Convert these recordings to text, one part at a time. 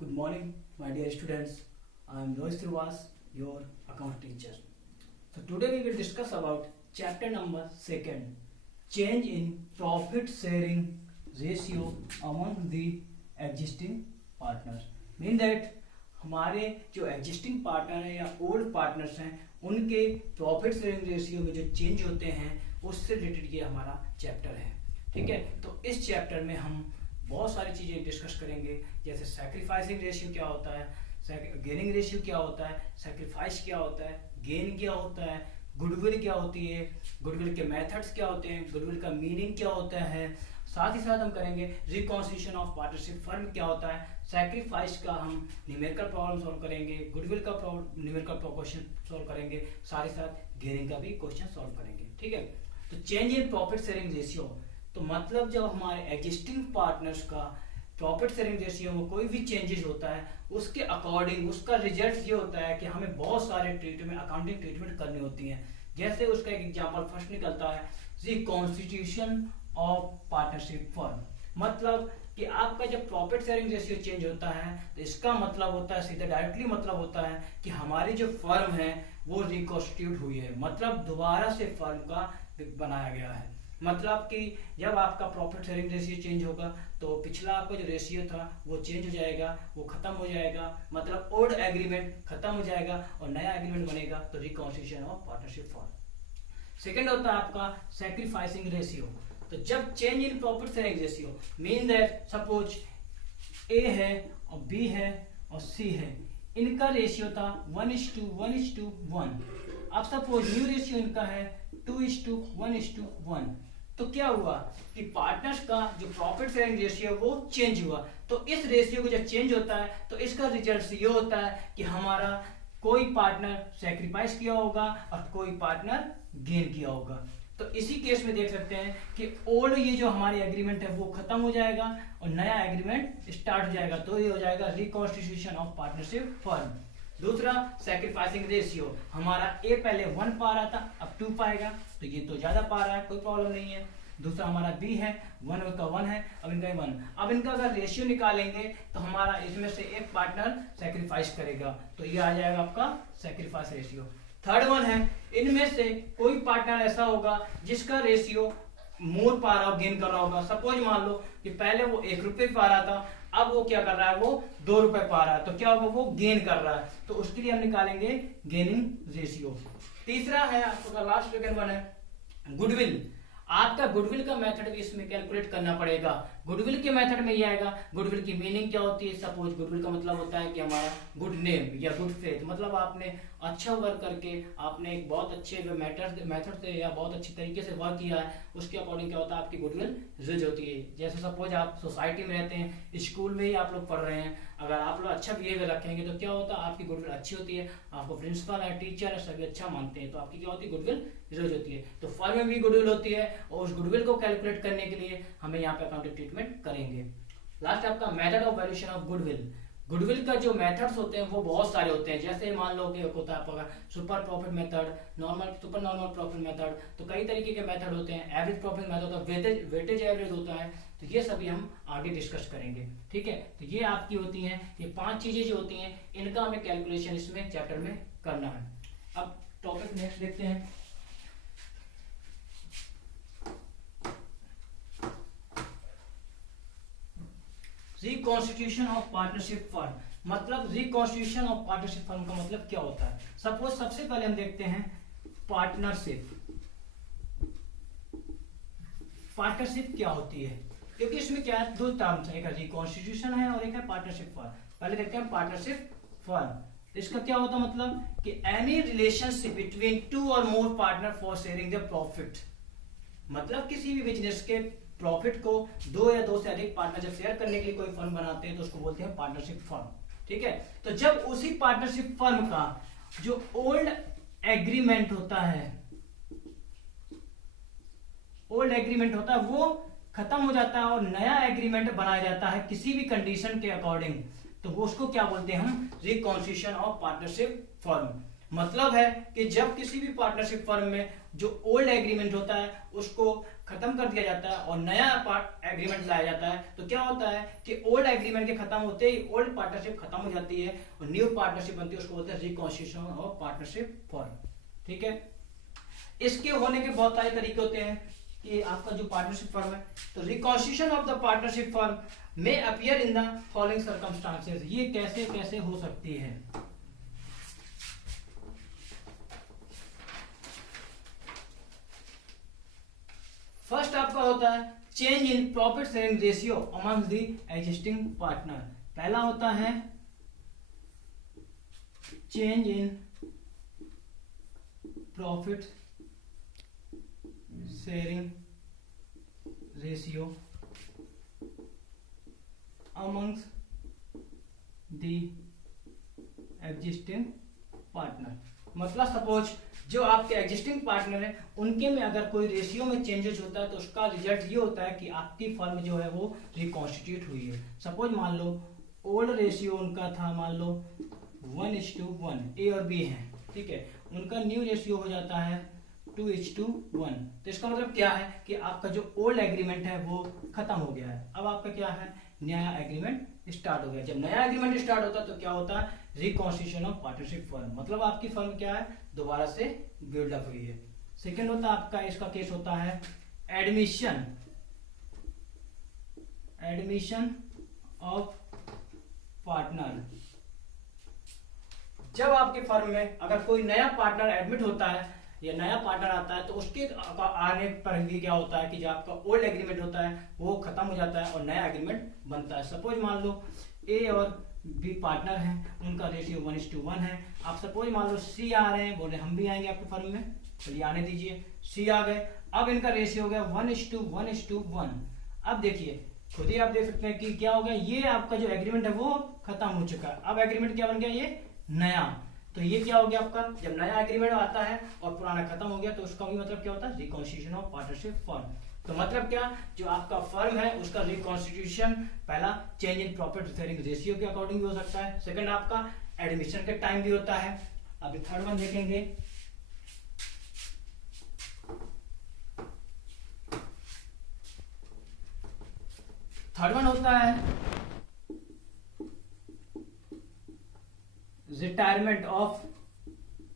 Good morning, my dear students. I am Rohit Srivas, your account teacher. So today we will discuss about chapter number 2, change in profit sharing ratio among the existing partners. Mean that हमारे जो existing partner हैं या old partners हैं उनके profit sharing ratio में जो change होते हैं उससे रिलेटेड ये हमारा चैप्टर है. ठीक है, तो इस चैप्टर में हम बहुत सारी चीज़ें डिस्कस करेंगे, जैसे सैक्रिफाइसिंग रेशियो क्या होता है, गेनिंग रेशियो क्या होता है, सैक्रिफाइस क्या होता है, गेन क्या होता है, गुडविल क्या होती है, गुडविल के मेथड्स क्या होते हैं, गुडविल का मीनिंग क्या होता है. साथ ही साथ हम करेंगे रिकॉन्स्टिट्यूशन ऑफ पार्टनरशिप फर्म क्या होता है, सैक्रिफाइस का हम न्यूमेरिकल प्रॉब्लम सॉल्व करेंगे, गुडविल का न्यूमेरिकल क्वेश्चन सॉल्व करेंगे, साथ ही साथ गेनिंग का भी क्वेश्चन सॉल्व करेंगे. ठीक है, तो change in profit sharing ratio तो मतलब जब हमारे एग्जिस्टिंग पार्टनर्स का प्रॉफिट शेयरिंग रेशियो में कोई भी चेंजेस होता है उसके अकॉर्डिंग उसका रिजल्ट ये होता है कि हमें बहुत सारे ट्रीटमेंट अकाउंटिंग ट्रीटमेंट करनी होती हैं. जैसे उसका एक एग्जांपल फर्स्ट निकलता है रिकॉन्स्टिट्यूशन ऑफ पार्टनरशिप फर्म. मतलब कि आपका जब प्रॉफिट शेयरिंग रेशियो चेंज होता है तो इसका मतलब होता है, सीधा डायरेक्टली मतलब होता है कि हमारी जो फर्म है वो रिकॉन्स्टिट्यूट हुई है, मतलब दोबारा से फर्म का बनाया गया है. मतलब कि जब आपका प्रॉफिट शेयरिंग रेशियो चेंज होगा तो पिछला आपका जो रेशियो था वो चेंज हो जाएगा, वो खत्म हो जाएगा, मतलब ओल्ड एग्रीमेंट खत्म हो जाएगा और नया एग्रीमेंट बनेगा, तो reconstitution of partnership form. Second होता है आपका सैक्रिफाइसिंग रेशियो. तो जब change in profit sharing ratio mean that suppose A है और बी है और सी है, इनका रेशियो था 1:1:1. अब सपोज न्यू रेशियो इनका है 2:1:1. तो क्या हुआ कि पार्टनर्स का जो प्रॉफिट शेयरिंग रेशियो वो चेंज हुआ. तो इस रेशियो को जब चेंज होता है तो इसका रिजल्ट ये होता है कि हमारा कोई पार्टनर सैक्रिफाइस किया होगा और कोई पार्टनर गेन किया होगा. तो इसी केस में देख सकते हैं कि ओल्ड ये जो हमारी एग्रीमेंट है वो खत्म हो जाएगा और नया एग्रीमेंट स्टार्ट हो जाएगा, तो ये हो जाएगा रिकॉन्स्टिट्यूशन ऑफ पार्टनरशिप फर्म. दूसरा सैक्रिफाइसिंग रेशियो, हमारा ए पहले 1 पा रहा था अब 2 पाएगा, तो ये तो ज्यादा पा रहा है, कोई प्रॉब्लम नहीं है. दूसरा हमारा बी है 1 का 1 है, अब इनका 1. अब इनका अगर रेशियो निकालेंगे तो हमारा इसमें से एक पार्टनर सैक्रिफाइस करेगा, तो ये आ जाएगा आपका सैक्रिफाइस रेशियो. थर्ड वन है, इनमें से कोई पार्टनर ऐसा होगा जिसका रेशियो मोर पा रहा हो, गेन कर रहा होगा. सपोज मान लो कि पहले वो 1 रुपये पा रहा था, अब वो क्या कर रहा है, वो 2 रुपए पा रहा है, तो क्या होगा, वो गेन कर रहा है, तो उसके लिए हम निकालेंगे गेनिंग रेशियो. तीसरा है आपका लास्ट सेकंड वन है गुडविल. आपका गुडविल का मेथड भी इसमें कैलकुलेट करना पड़ेगा. गुडविल के मेथड में ये आएगा, गुडविल की मीनिंग क्या होती है. सपोज गुडविल का मतलब होता है कि हमारा गुड नेम या गुड फेथ, मतलब आपने अच्छा वर्क करके आपने एक बहुत अच्छे मेथड से या बहुत अच्छी तरीके से वर्क किया है, उसके अकॉर्डिंग क्या होता है आपकी गुडविल रिज होती है. जैसे सपोज आप सोसाइटी में रहते हैं, स्कूल में ही आप लोग पढ़ रहे हैं, अगर आप लोग अच्छा बिहेवियर रखेंगे तो क्या होता है आपकी गुडविल अच्छी होती है, आपको प्रिंसिपल है, टीचर है, सभी अच्छा मानते हैं, तो आपकी क्या होती है गुडविल रिज होती है. तो फर्म में भी गुडविल होती है और उस गुडविल को कैलकुलेट करने के लिए हमें यहाँ पे अकाउंटिंग ट्रीटमेंट करेंगे. लास्ट आपका method of valuation of goodwill. Goodwill का जो मेथड्स होते हैं वो बहुत सारे होते हैं. जैसे मान लो कि होता है आपका super profit method, normal super normal profit method, तो कई तरीके के मेथड होते हैं. एवरेज प्रॉफिट मेथड होता है, वेटेज एवरेज होता है, तो ये सभी हम आगे डिस्कस करेंगे. ठीक है, तो ये आपकी होती हैं, ये 5 चीजें जो होती हैं इनका हमें कैलकुलेशन इसमें चैप्टर में करना है. अब टॉपिक नेक्स्ट देखते हैं. Reconstitution of partnership firm. मतलब रिकॉन्स्टिट्यूशन ऑफ पार्टनरशिप फर्म का मतलब क्या होता है. सपोज सबसे पहले हम देखते हैं पार्टनरशिप. पार्टनरशिप क्या होती है, क्योंकि इसमें क्या है, 2 टर्म्स है, एक है रिकॉन्स्टिट्यूशन है और एक है पार्टनरशिप फर्म. पहले देखते हैं पार्टनरशिप फर्म. इसका क्या होता है मतलब कि एनी रिलेशनशिप बिटवीन 2 और more partner for sharing the profit. मतलब किसी भी बिजनेस के प्रॉफिट को 2 या 2 से अधिक पार्टनर जब शेयर करने के लिए कोई फर्म बनाते हैं तो उसको बोलते हैं पार्टनरशिप फर्म. ठीक है, तो जब उसी पार्टनरशिप फर्म का जो ओल्ड एग्रीमेंट होता है, वो खत्म हो जाता है और नया एग्रीमेंट बनाया जाता है किसी भी कंडीशन के अकॉर्डिंग, तो वो उसको क्या बोलते हैं हम, रिकॉन्स्टिट्यूशन ऑफ पार्टनरशिप फर्म. मतलब है कि जब किसी भी पार्टनरशिप फर्म में जो ओल्ड एग्रीमेंट होता है उसको खत्म कर दिया जाता है और नया एग्रीमेंट लाया जाता है, तो क्या होता है कि ओल्ड एग्रीमेंट के खत्म होते ही ओल्ड पार्टनरशिप खत्म हो जाती है और न्यू पार्टनरशिप बनती है, उसको बोलते हैं रिकॉन्स्टिट्यूशन ऑफ पार्टनरशिप फॉर्म। ठीक है, इसके होने के बहुत सारे तरीके होते हैं कि आपका जो पार्टनरशिप फर्म है, तो reconstitution of the partnership firm में appear in the following circumstances, ये कैसे कैसे हो सकती है। फर्स्ट आपका होता है change in profit sharing ratio among the existing partner. पहला होता है change in profit sharing ratio amongst the existing partner. मतलब सपोज जो आपके एग्जिस्टिंग पार्टनर है उनके में अगर कोई रेशियो में चेंजेस होता है तो उसका रिजल्ट ये होता है कि आपकी फर्म जो है वो रिकॉन्स्टिट्यूट हुई है। सपोज मान लो ओल्ड रेशियो उनका था मान लो 1:1, ए और बी है, ठीक है, उनका न्यू रेशियो हो जाता है 2:1। तो इसका मतलब क्या है कि आपका जो ओल्ड एग्रीमेंट है वो खत्म हो गया है, अब आपका क्या है नया एग्रीमेंट स्टार्ट हो गया। जब नया एग्रीमेंट स्टार्ट होता है तो क्या होता है रिकॉन्स्टिट्यूशन ऑफ पार्टनरशिप फर्म, मतलब आपकी फर्म क्या है दोबारा से बिल्डअप हुई है। सेकेंड होता है आपका इसका केस होता है एडमिशन ऑफ पार्टनर। जब आपके फर्म में अगर कोई नया पार्टनर एडमिट होता है या नया पार्टनर आता है तो उसके आने पर भी क्या होता है कि जो आपका ओल्ड एग्रीमेंट होता है वो खत्म हो जाता है और नया एग्रीमेंट बनता है। सपोज मान लो ए और बी पार्टनर हैं, उनका रेशियो 1:1 है। आप सपोज मान लो सी आ रहे हैं, बोले हम भी आएंगे आपके फर्म में, चलिए आने दीजिए, सी आ गए, अब इनका रेशियो हो गया 1:1:1। अब देखिए खुद ही आप देख सकते हैं कि क्या हो गया, ये आपका जो एग्रीमेंट है वो खत्म हो चुका है। अब एग्रीमेंट क्या बन गया ये नया, तो ये क्या हो गया आपका जब नया एग्रीमेंट आता है और पुराना खत्म हो गया तो उसका भी मतलब क्या होता है रिकॉन्स्टिट्यूशन ऑफ पार्टनरशिप फर्म। तो मतलब क्या, जो आपका फर्म है उसका रिकॉन्स्टिट्यूशन पहला change in profit sharing ratio के अकॉर्डिंग भी हो सकता है, सेकंड आपका एडमिशन के टाइम भी होता है। अभी थर्ड वन देखेंगे, थर्ड वन होता है रिटायरमेंट ऑफ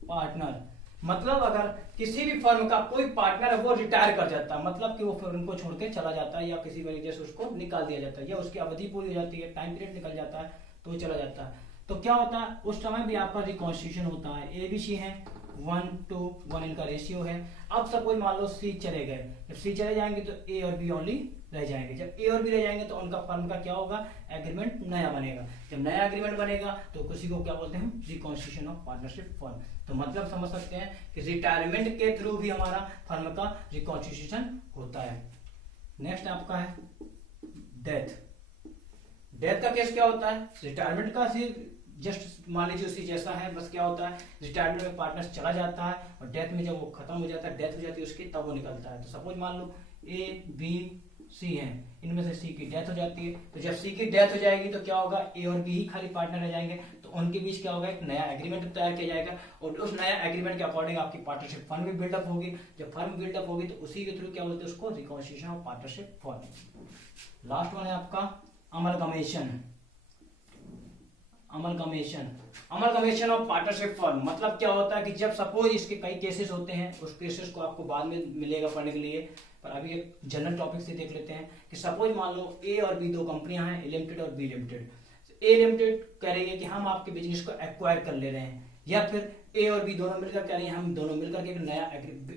पार्टनर। मतलब अगर किसी भी फर्म का कोई पार्टनर है वो रिटायर कर जाता है, मतलब कि वो फर्म को छोड़ के चला जाता है या किसी वजह से उसको निकाल दिया जाता है या उसकी अवधि पूरी हो जाती है, टाइम पीरियड निकल जाता है तो वो चला जाता है, तो क्या होता है उस समय भी आपका रिकॉन्स्टिट्यूशन होता है। ए बी सी है 1:1 इनका रेशियो है। अब सपोज मान लो सी चले गए, जब सी चले जाएंगे तो ए और बी ओनली रह जाएंगे। जब ए और बी रह जाएंगे तो उनका फर्म का क्या होगा एग्रीमेंट नया बनेगा। जब नया एग्रीमेंट बनेगा तो किसी को क्या बोलते हैं हम रिकॉन्स्टिट्यूशन ऑफ पार्टनरशिप फर्म। तो मतलब समझ सकते हैं कि रिटायरमेंट के थ्रू भी हमारा फर्म का रिकॉन्स्टिट्यूशन होता है। नेक्स्ट आपका है डेथ। डेथ का केस क्या होता है, रिटायरमेंट का जस्ट मान लीजिए उसी जैसा है, बस क्या होता है रिटायरमेंट में पार्टनर चला जाता है और डेथ में जब वो खत्म हो जाता है, डेथ हो जाती है उसकी, तब वो निकलता है। तो सपोज मान लो ए बी सी है, इनमें से सी की डेथ हो जाती है, तो जब सी की डेथ हो जाएगी तो क्या होगा ए और बी ही खाली पार्टनर रह जाएंगे, तो उनके बीच क्या होगा एक नया एग्रीमेंट तैयार किया जाएगा और उस नया एग्रीमेंट के अकॉर्डिंग आपकी पार्टनरशिप फर्म भी बिल्डअप होगी। जब फर्म बिल्डअप होगी तो उसी के थ्रू क्या बोलते हैं उसको reconstitution of partnership firm. Last one है आपका amalgamation. Amalgamation of partnership firm मतलब क्या होता है कि जब सपोज इसके कई केसेस होते हैं, उस केसेस को आपको बाद में मिलेगा पढ़ने के लिए, पर अभी एक जनरल टॉपिक से देख लेते हैं कि सपोज मान लो ए और बी दो कंपनियां हैं, ए लिमिटेड और बी लिमिटेड। ए लिमिटेड कह रही है कि हम आपके बिजनेस को एक्वायर कर ले रहे हैं, या फिर ए और बी दोनों मिलकर कह रही हैं हम दोनों मिलकर के एक नया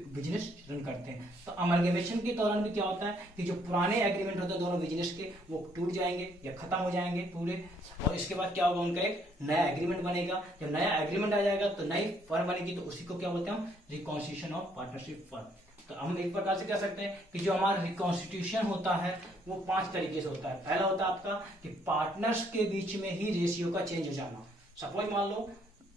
बिजनेस रन करते हैं। तो अमलगमेशन के दौरान भी क्या होता है कि जो पुराने एग्रीमेंट होते हैं दोनों बिजनेस के वो टूट जाएंगे या खत्म हो जाएंगे पूरे, और इसके बाद क्या होगा उनका एक नया एग्रीमेंट बनेगा। जब नया एग्रीमेंट आ जाएगा तो नई फर्म बनेगी, तो उसी को क्या बोलते हैं हम रिकॉन्स्टिट्यूशन ऑफ पार्टनरशिप फर्म। तो हम एक प्रकार से कह सकते हैं कि जो हमारा रिकॉन्स्टिट्यूशन होता है वो 5 तरीके से होता है। पहला होता है आपका कि पार्टनर्स के बीच में ही रेशियो का चेंज हो जाना। सपोज मान लो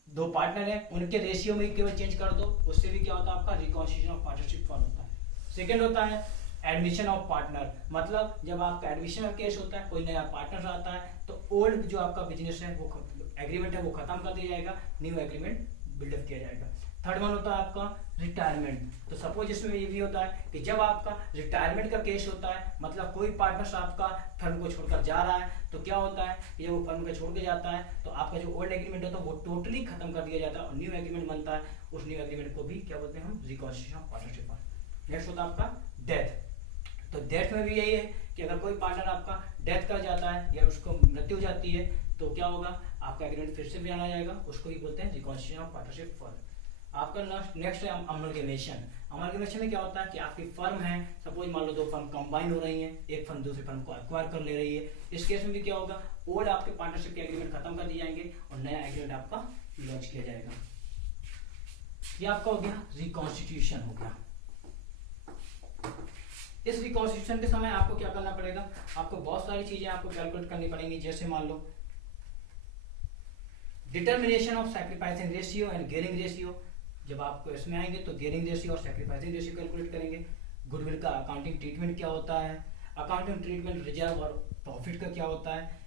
2 पार्टनर है, उनके रेशियो में केवल चेंज कर दो, उससे भी क्या होता है आपका रिकॉन्स्टिट्यूशन ऑफ पार्टनरशिप फर्म होता है। सेकंड होता है एडमिशन ऑफ पार्टनर, मतलब जब आपका एडमिशन का केस होता है, कोई नया पार्टनर आता है तो ओल्ड जो आपका बिजनेस है वो एग्रीमेंट है वो खत्म कर दिया जाएगा, न्यू एग्रीमेंट बिल्डअप किया जाएगा। थर्ड वन होता है आपका रिटायरमेंट। तो सपोज इसमें ये भी होता है कि जब आपका रिटायरमेंट का केस होता है, मतलब कोई पार्टनर आपका फर्म को छोड़कर जा रहा है, तो क्या होता है कि जब वो फर्म को छोड़ के जाता है तो आपका जो ओल्ड एग्रीमेंट होता है वो टोटली खत्म कर दिया जाता है और न्यू एग्रीमेंट बनता है। उस न्यू एग्रीमेंट को भी क्या बोलते हैं हम, रिकॉन्स्टिट्यूशन ऑफ पार्टनरशिप। नेक्स्ट होता है आपका डेथ। तो डेथ में भी यही है कि अगर कोई पार्टनर आपका डेथ कर जाता है या उसको मृत्यु हो जाती है तो क्या होगा, आपका एग्रीमेंट फिर से बयाना जाएगा, उसको ही बोलते हैं रिकॉन्स्टिट्यूशन ऑफ पार्टनरशिप फर्म। आपका नेक्स्ट है अमलगमेशन। अमलगमेशन में क्या होता है कि आपकी फर्म है, सपोज मान लो दो फर्म कंबाइन हो रही हैं, एक फर्म दूसरी फर्म को एक्वायर कर ले रही है। इस केस में भी क्या होगा, ओल्ड आपके पार्टनरशिप के एग्रीमेंट खत्म कर दिए जाएंगे और नया एग्रीमेंट आपका लॉन्च किया जाएगा। ये आपका हो गया रिकॉन्स्टिट्यूशन हो गया। इस रिकॉन्स्टिट्यूशन के समय आपको क्या करना पड़ेगा, आपको बहुत सारी चीजें आपको कैलकुलेट करनी पड़ेंगी। जैसे मान लो determination of sacrificing ratio and gaining ratio. जब आपको इसमें आएंगे तो गेयरिंग रेशियो और सैक्रिफाइसिंग रेशियो कैलकुलेट करेंगे। गुडविल का अकाउंटिंग ट्रीटमेंट क्या होता है, अकाउंटिंग ट्रीटमेंट रिजर्व और प्रॉफिट का क्या होता है।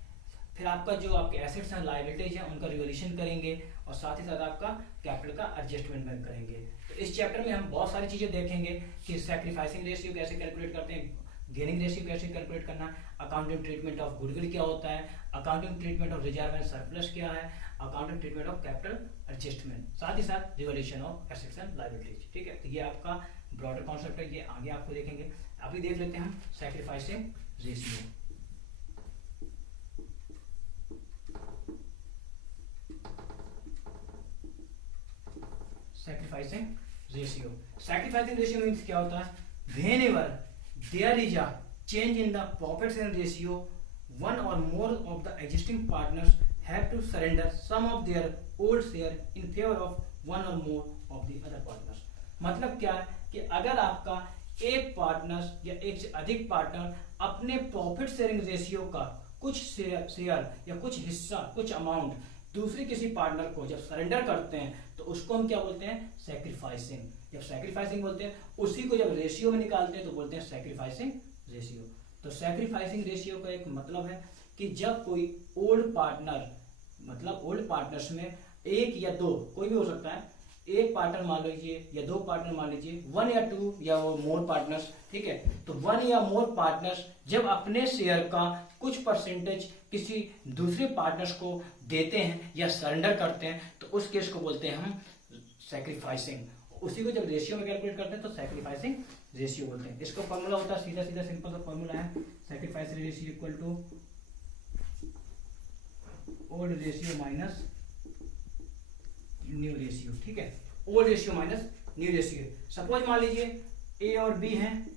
फिर आपका जो आपके एसेट्स हैं, लायबिलिटीज हैं, उनका रिवोल्यूशन करेंगे और साथ ही साथ आपका कैपिटल का एडजस्टमेंट में करेंगे। तो इस चैप्टर में हम बहुत सारी चीजें देखेंगे कि सैक्रिफाइसिंग रेशियो कैसे कैलकुलेट करते हैं, गेनिंग रेशियो कैसे कैलकुलेट करना, अकाउंटिंग ट्रीटमेंट ऑफ गुडविल क्या होता है, accounting treatment of reserve and surplus क्या है, accounting treatment of capital adjustment, साथ ही साथ revolution of assets and liabilities. ठीक है, तो ये आपका ब्रॉडर कॉन्सेप्ट है, ये आगे आपको देखेंगे। अभी देख लेते हैं हम sacrificing ratio. Sacrificing ratio, sacrificing ratio means क्या होता है, whenever there is a change in the profit sharing ratio, one or more of the existing partners have to surrender some of their old share in favor of one or more of the other partners। मतलब क्या है कि अगर आपका एक partner या एक से अधिक पार्टनर अपने प्रॉफिट शेयरिंग रेशियो का कुछ शेयर या कुछ हिस्सा, कुछ अमाउंट दूसरे किसी पार्टनर को जब सरेंडर करते हैं तो उसको हम क्या बोलते हैं, सैक्रिफाइसिंग। जब सैक्रिफाइसिंग बोलते हैं, उसी को जब रेशियो में निकालते हैं तो बोलते हैं सैक्रिफाइसिंग रेशियो। तो सैक्रिफाइसिंग रेशियो का एक मतलब है कि जब कोई ओल्ड पार्टनर, मतलब ओल्ड पार्टनर्स में एक या दो, कोई भी हो सकता है, एक पार्टनर मान लीजिए या दो पार्टनर मान लीजिए, वन या टू या मोर पार्टनर्स, ठीक है। तो वन या मोर पार्टनर्स जब अपने शेयर का कुछ परसेंटेज किसी दूसरे पार्टनर्स को देते हैं या सरेंडर करते हैं तो उस केस को बोलते हैं हम सैक्रिफाइसिंग। उसी को जब रेशियो में कैलकुलेट करते हैं तो सैक्रिफाइसिंग रेशियो बोलते हैं। इसका फॉर्मूला होता है सीधा सीधा सिंपल सा फॉर्मूला है, sacrificing ratio equal to old ratio minus new ratio. ठीक है, old ratio minus new ratio. Suppose मान लीजिए ए और बी हैं,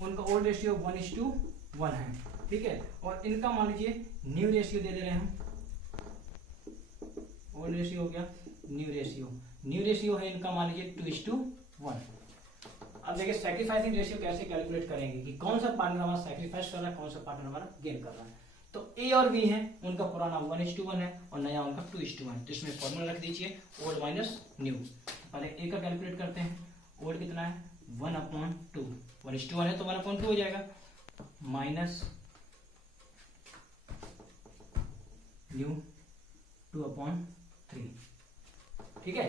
उनका ओल्ड रेशियो 1:1 है, ठीक है, और इनका मान लीजिए न्यू रेशियो दे रहे हैं हम, ओल्ड रेशियो हो गया, न्यू रेशियो, न्यू रेशियो है इनका मान लीजिए 2:1। अब देखिए सैक्रिफाइसिंग रेशियो कैसे कैलकुलेट करेंगे कि कौन सा पार्टनर हमारा सैक्रिफाइस कर रहा है, कौन सा पार्टनर हमारा गेन कर रहा है। तो ए और बी है, उनका पुराना 1:1 है और नया उनका 2:1। तो इसमें फॉर्मूला रख दीजिए ओल्ड माइनस न्यू। पहले ए का कैलकुलेट करते हैं, ओल्ड कितना है 1/2, 1:1 है तो 1/2 हो जाएगा, माइनस न्यू 2/3। ठीक है,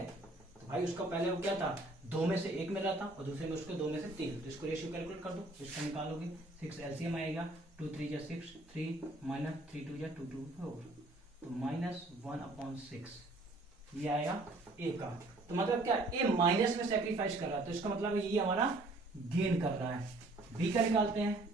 तो भाई उसका पहले वो क्या था, 2 में से 1 मिल रहा था और दूसरे में उसको 2 में से 3, तो इसको रेशियो कैलकुलेट कर दो, इसका निकालोगे 6 एलसीएम आएगा, 2 3 जा 6, 3 माइनस 3 2 जा 2 2 4, तो -1/6 ये आएगा ए का। तो मतलब क्या, ए माइनस में सैक्रिफाइस कर रहा है तो इसका मतलब ये हमारा गेन कर रहा है। बी का निकालते हैं,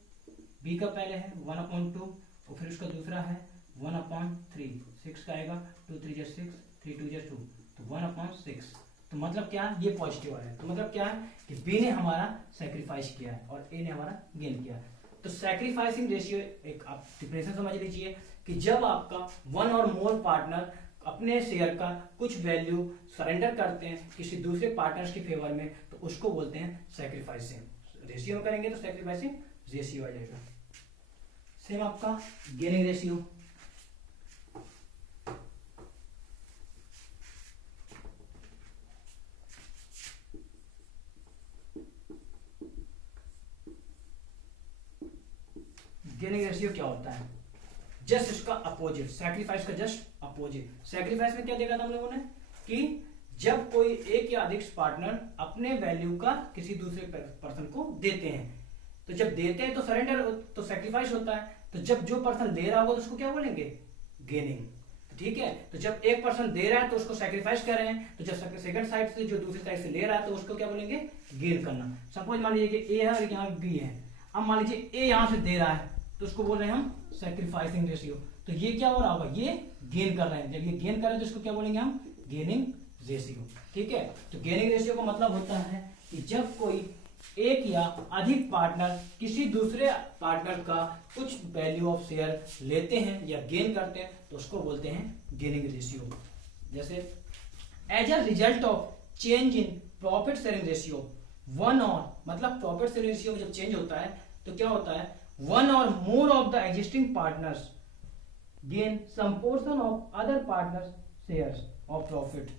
बी का पहले है 1/2 और फिर उसका दूसरा है 1/3, 6 का आएगा, 2 3 जा 6, 3 2 जा 2, तो 1/6। तो मतलब क्या, ये पॉजिटिव आया, तो मतलब क्या है कि बी ने हमारा सैक्रिफाइस किया है और ए ने हमारा गेन किया। तो सैक्रिफाइसिंग रेशियो एक आप डिफरेंशियल समझ लीजिए कि जब आपका वन और मोर पार्टनर अपने शेयर का कुछ वैल्यू सरेंडर करते हैं किसी दूसरे पार्टनर्स के फेवर में तो उसको बोलते हैं सैक्रिफाइसिंग। रेशियो में करेंगे तो सैक्रिफाइसिंग रेशियो आ जाएगा। सेम आपका गेनिंग रेशियो, गेनिंग रेशियो क्या होता है, जस्ट इसका अपोजिट, सैक्रिफाइस का जस्ट अपोजिट। सैक्रिफाइस में क्या देखा था हम लोगों ने कि जब कोई एक या अधिक पार्टनर अपने वैल्यू का किसी दूसरे पर्सन को देते हैं। तो जब देते हैं तो सरेंडर, तो सैक्रिफाइस होता है। तो जब जो पर्सन दे रहा होगा तो उसको क्या बोलेंगे? गेनिंग। ठीक है, तो जब एक पर्सन दे रहा है तो उसको सैक्रिफाइस कर रहे हैं, तो जब सेकंड साइड से जो दूसरी साइड से ले रहा है तो उसको क्या बोलेंगे? गेन करना। सपोज मान लीजिए कि ए है और यहाँ बी है। अब मान लीजिए ए यहाँ से दे रहा है तो उसको बोल रहे हैं हम सैक्रिफाइसिंग रेशियो। तो ये क्या हो रहा होगा? ये गेन कर रहे हैं। जब ये गेन कर रहे हैं तो इसको क्या बोलेंगे हम? Gaining ratio. ठीक है, तो गेनिंग रेशियो का मतलब होता है कि जब कोई एक या अधिक पार्टनर किसी दूसरे पार्टनर का कुछ वैल्यू ऑफ शेयर लेते हैं या गेन करते हैं तो उसको बोलते हैं गेनिंग रेशियो। जैसे as a result of change in profit sharing ratio one or, मतलब प्रॉफिट शेयरिंग रेशियो में जब चेंज होता है तो क्या होता है? One or more of the existing partners gain some portion of other partners shares of profit,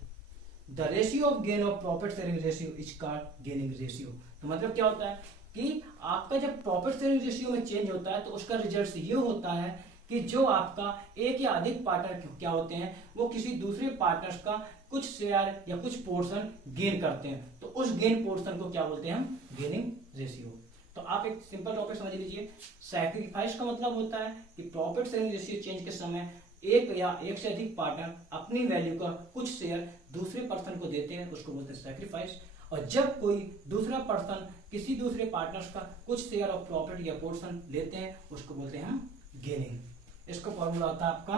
the ratio of gain of profit sharing ratio is called gaining ratio. तो मतलब क्या होता है कि आपका जब प्रॉफिट शेयरिंग रेशियो में change होता है तो उसका रिजल्ट ये होता है कि जो आपका एक या अधिक पार्टनर क्या होते हैं वो किसी दूसरे पार्टनर्स का कुछ शेयर या कुछ पोर्शन गेन करते हैं, तो उस गेन पोर्शन को क्या बोलते हैं हम? Gaining ratio. तो आप एक सिंपल टॉपिक समझ लीजिए, सैक्रिफाइस का मतलब होता है कि प्रॉफिट शेयरिंग रेशियो चेंज के समय एक या एक से अधिक पार्टनर अपनी वैल्यू का कुछ शेयर दूसरे पर्सन को देते हैं, उसको बोलते हैं सैक्रिफाइस। और जब कोई दूसरा पर्सन किसी दूसरे पार्टनर्स का कुछ शेयर ऑफ प्रॉफिट या पोर्शन लेते हैं उसको बोलते हैं हम गेनिंग। इसका फॉर्मूला होता है आपका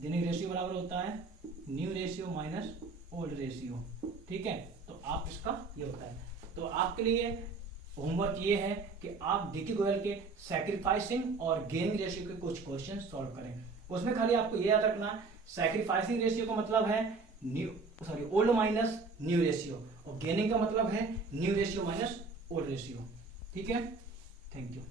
गेनिंग रेशियो बराबर होता है new ratio minus old ratio. ठीक है, तो आप इसका ये होता है। तो आपके लिए होमवर्क ये है कि आप डीके गोयल के सैक्रिफाइसिंग और गेनिंग रेशियो के कुछ क्वेश्चन सॉल्व करें। उसमें खाली आपको ये याद रखना, सैक्रिफाइसिंग रेशियो का मतलब है ओल्ड माइनस न्यू रेशियो, और गेनिंग का मतलब है new ratio minus old ratio. ठीक है, थैंक यू।